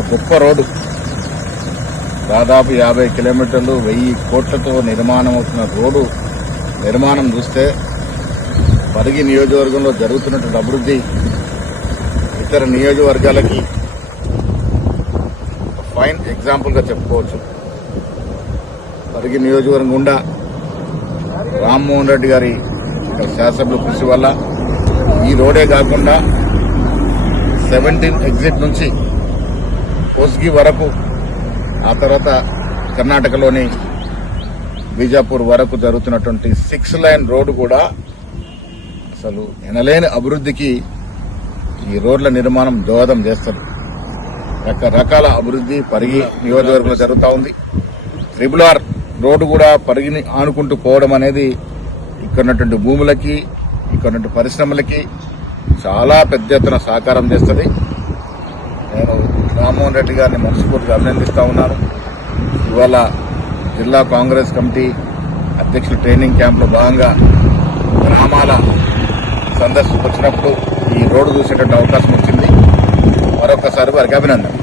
ఒక గొప్ప రోడ్డు దాదాపు 50 కిలోమీటర్లు 1000 కోట్లతో నిర్మాణం అవుతున్న రోడ్డు నిర్మాణం చూస్తే పరిగి నియోజకవర్గంలో జరుగుతున్నటువంటి అభివృద్ధి ఇతర నియోజకవర్గాలకి ఫైన్ ఎగ్జాంపుల్గా చెప్పుకోవచ్చు. పరిగి నియోజకవర్గం గుండా రామ్మోహన్ రెడ్డి గారి శాసనసభ్యుల కృషి వల్ల ఈ రోడే కాకుండా 17 ఎగ్జిట్ నుంచి కోస్గి వరకు, ఆ తర్వాత కర్ణాటకలోని బీజాపూర్ వరకు జరుగుతున్నటువంటి 6 లైన్ రోడ్డు కూడా అసలు ఎనలేని అభివృద్ధికి ఈ రోడ్ల నిర్మాణం దోహదం చేస్తుంది. రకరకాల అభివృద్ధి పరిగి నియోజకవర్గంలో జరుగుతూ ఉంది. RRR రోడ్డు కూడా పరిగిని ఆనుకుంటూ పోవడం అనేది ఇక్కడ ఉన్నటువంటి భూములకి, ఇక్కడ ఉన్నటువంటి పరిశ్రమలకి చాలా పెద్ద ఎత్తున సహకారం చేస్తుంది. నేను రామ్మోహన్ రెడ్డి గారిని మనస్ఫూర్తిగా అభినందిస్తా ఉన్నాను. ఇవాళ జిల్లా కాంగ్రెస్ కమిటీ అధ్యక్షుల ట్రైనింగ్ క్యాంపులో భాగంగా గ్రామాల సందర్శనకు వచ్చినప్పుడు ఈ రోడ్డు చూసేటువంటి అవకాశం వచ్చింది. మరొకసారి వారికి అభినందన.